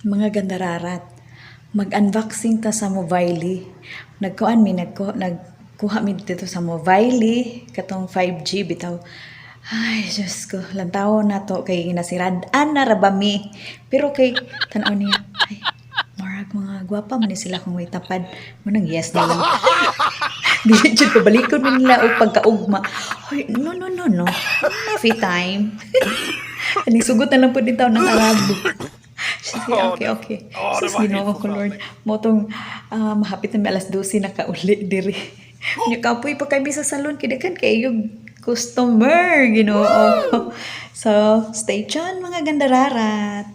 Mga gandararat, mag-unboxing ta sa mobile. Nagkuha mi dito sa mobile, katong 5G bitaw. Ay, Diyos ko, lantaw na to kay nasirad-an na rabami. Pero kay tanaw niya, ay, marag mga gwapa man ni sila kung may tapad. Munang yes na lang. Dili jud ko balikon man nila og pagkaugma. Hoy, no, no, no, no. Free time. Aning sugot na lang po din tao ng Arabo. Sige, okay, okay. Sus, ginoo ko, Lord. Motong mahapit na may alas 12 na kauli diri. Nya kapoy pa kami sa salon kidakan kay yung customer, ginoo. So, stay tuned mga gandararat.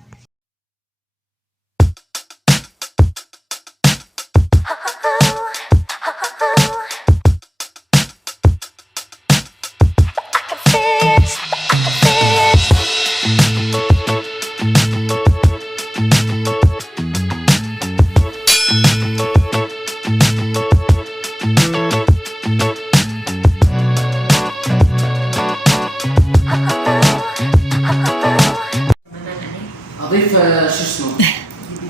اضيف شو اسمه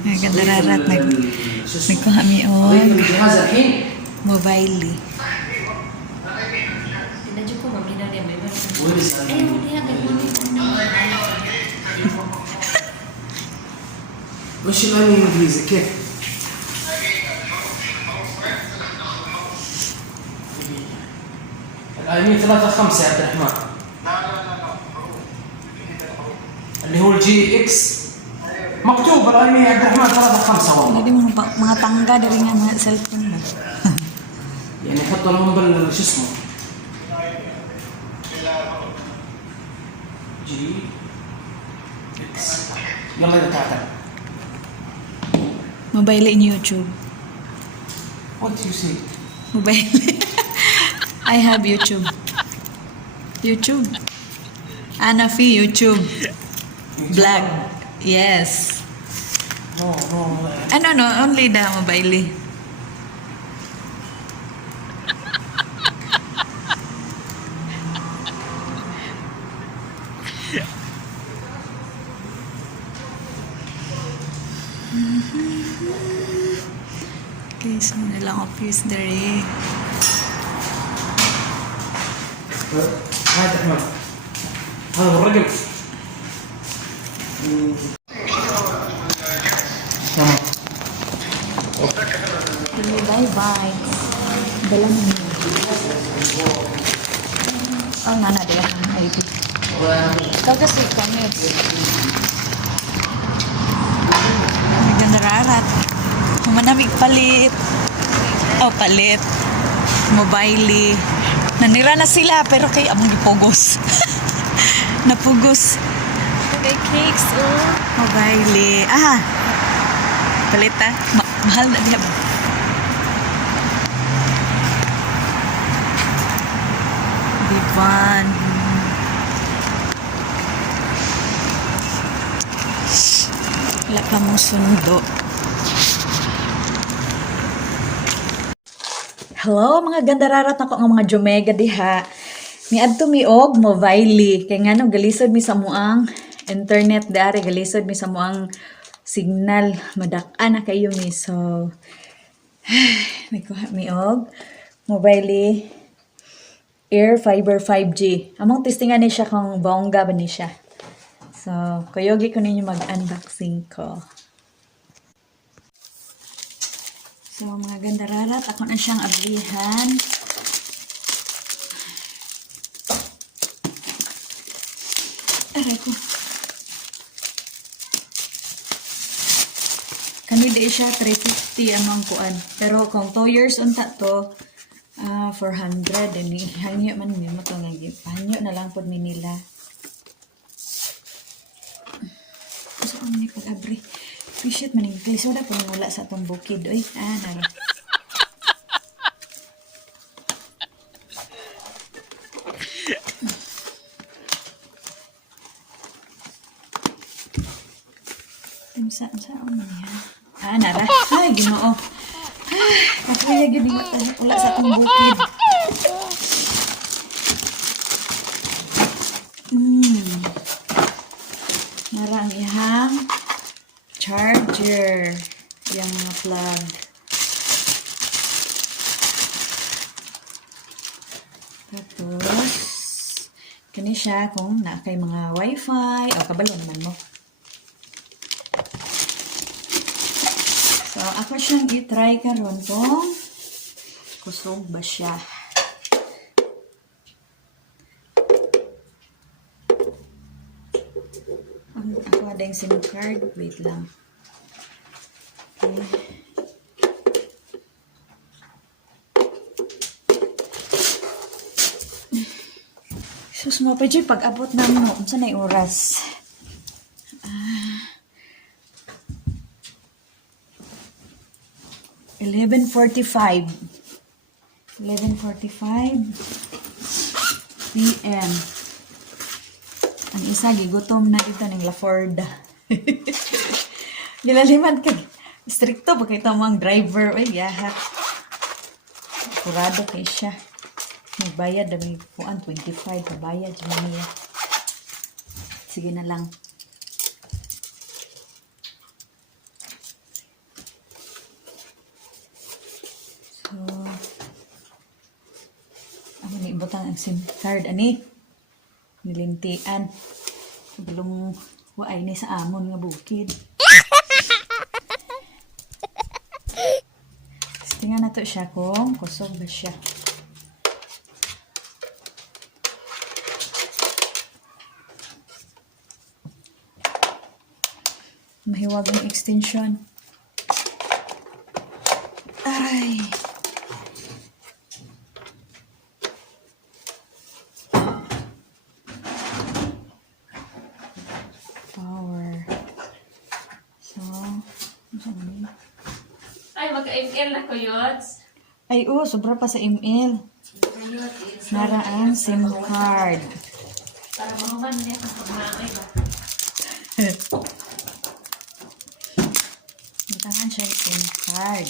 Mga gandararat, شو اسمه nagkuha mi اضيف og الجهاز الحين mobile. Medyo ko mamina rin may meron. ويلبس Eh, hindi yan. وش الامي الانجليزي كيف؟ الامي 3 5 يا عبد الرحمن اللي هو الجي اكس مكتوب الامي يا عبد الرحمن 3 5 والله Hindi mga tangga dari nga mga cellphone na. يعني حط لهم شو اسمه جي اكس يلا اذا تعال Mobile in YouTube. وات يو سي Mobile. I have YouTube. YouTube. Anafi YouTube. Vlog. Yes. نو نو Ano no, only the mobile. Okay, so nilang office dere. هذا احمد هذا هو الرقم تمام Bye bye. Dala mo niya. Oh, nga na din ang ID. Taga si Kamit. May gandararat. Humanamig palit. Oh, palit. Mobile. Nanira na sila pero kay among gipugos. Napugos. Okay, cakes, oh. Mobile. Ah. Palit ah. Mahal na diya ba? Divan. Wala ka mong sundo. Hello mga gandararat ako nga mga Jomega diha. Miadto mi og mobile kay ngano galisod mi sa muang internet dari galisod mi sa muang signal madak-an na kayo mi so nagkuha mi og mobile Air Fiber 5G. Among testingan ni siya kung bongga ba ni siya. So, kuyogi ko ninyo mag-unboxing ko. So, mga gandararat, ako na siyang abrihan. Aray ko. Kanida siya 350 amang kuan. Pero kung 2 years unta to, 400 and hangyo man mi mo to nga hangyo na lang pod mi nila. So ang ni pag-abri. Appreciate man ning klisoda po wala sa atong bukid oy. Nara. Sa ano niya? Nara. Ay, Ginoo. Nakaya gyud ni wala sa atong bukid. Nara ang ihang charger. Yung mga plug. Tapos, kani siya kung na kay mga wifi o kabalo naman mo. So, ako siyang i-try karon kung kusog ba siya. Ako ada yung SIM card. Wait lang. Okay. Sus mo pa dyan, pag-abot na mo, unsa na yung oras? 11:45. 11:45 PM. Ang isa, gigutom na dito ng Laford. Gilaliman ka. Stricto pa kita mga driver. Uy, yahat. Kurado kay siya. Magbayad na may puan, 25. Pabayad siya niya. Sige na lang. So, ako na ibutang ang SIM card. Ani? Nilintian. Belum waay ni sa amon nga bukid. Tingnan na to siya kung kusog ba siya. Mahiwag ang extension. Aray! Power. So, ano Ay, mag-ML na ko yun. ay, sobra pa sa email. Naraan SIM card. Para mahuman niya ang pagmamay ba? Matangan siya yung SIM card.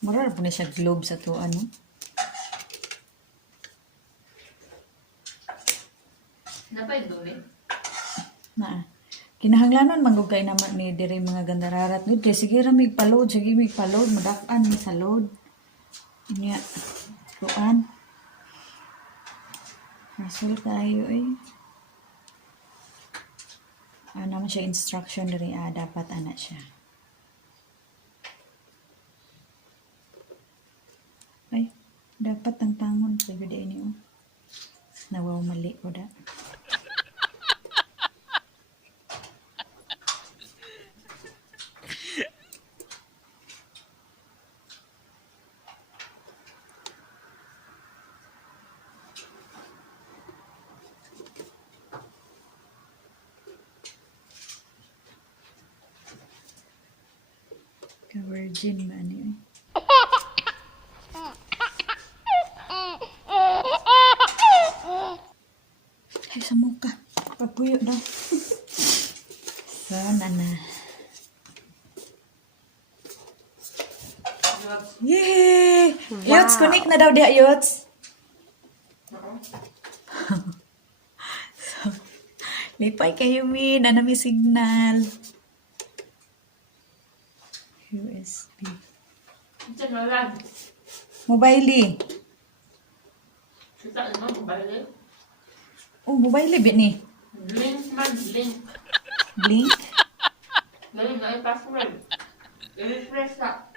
Marar po na siya globe sa to, ano? Napay duli. Na. Kinahanglanon manggug kay naman ni diri mga gandararat. Nud kay sige ra mig pa-load, sige mig pa-load, madak-an mi sa load. Nya. Tuan. Hassle tayo eh. Naman siya instruction diri dapat ana siya. Ay, dapat ang tangon sa gud ini oh. Nawaw mali ko da. Ka-virgin ba niyo? Ay, sa muka. Pagpuyo daw. So, nana. Yay! Yots, connect na daw diha, Yots. So, lipay kayo, Min. Ano may signal? USB. Diyan na lang. Mobile. Kita naman, mobile. Oh, mobile bit ni. Link man, link. Blink. Dali na yung password. I-refresh ka.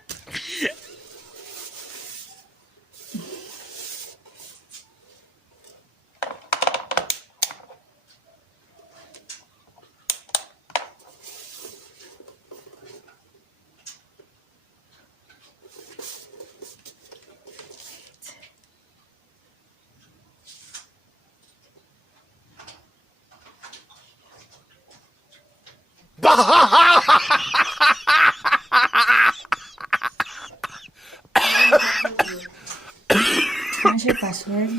Ano siya password?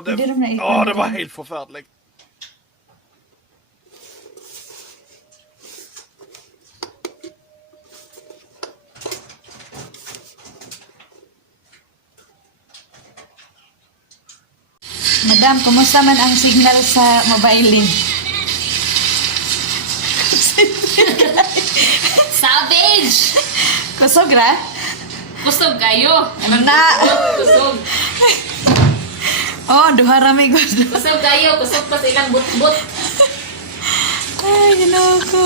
Det, Hindi rin na ja, det var helt forfärligt. Madam, kumusta man ang signal sa mobile link? Savage! Kusog ra? Kusog kayo. Na. Kusog. Oh, duha ra may good. Kusog kayo. Kusog pa sa ilang but-but. Ay, ginoo ko.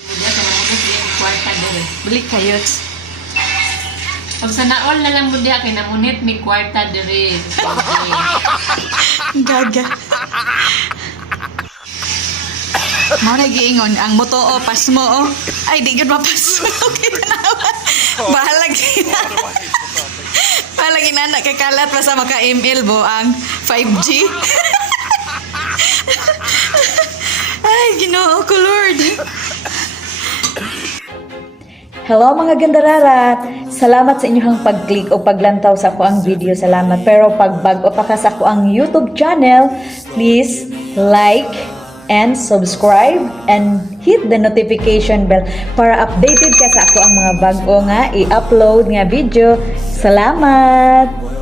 Hindi ka mamabot yung kwarta dere. Beli kayot. Pag sa naol na lang mo diya, kinamunit may kwarta dere. Gaga. Mao na giingon ang moto o pas mo o. Ay di gud mapas mo. Okay na nawa. Bahala gina. Bahala gina na kay kalat pa sa maka-ML bo ang 5G. Ay Ginoo ko Lord. Hello mga gandararat! Salamat sa inyong pag-click o paglantaw sa ako ang video. Salamat. Pero pag bago pa ka sa ako ang YouTube channel, please like and subscribe and hit the notification bell para updated ka sa ako ang mga bago nga i-upload nga video. Salamat!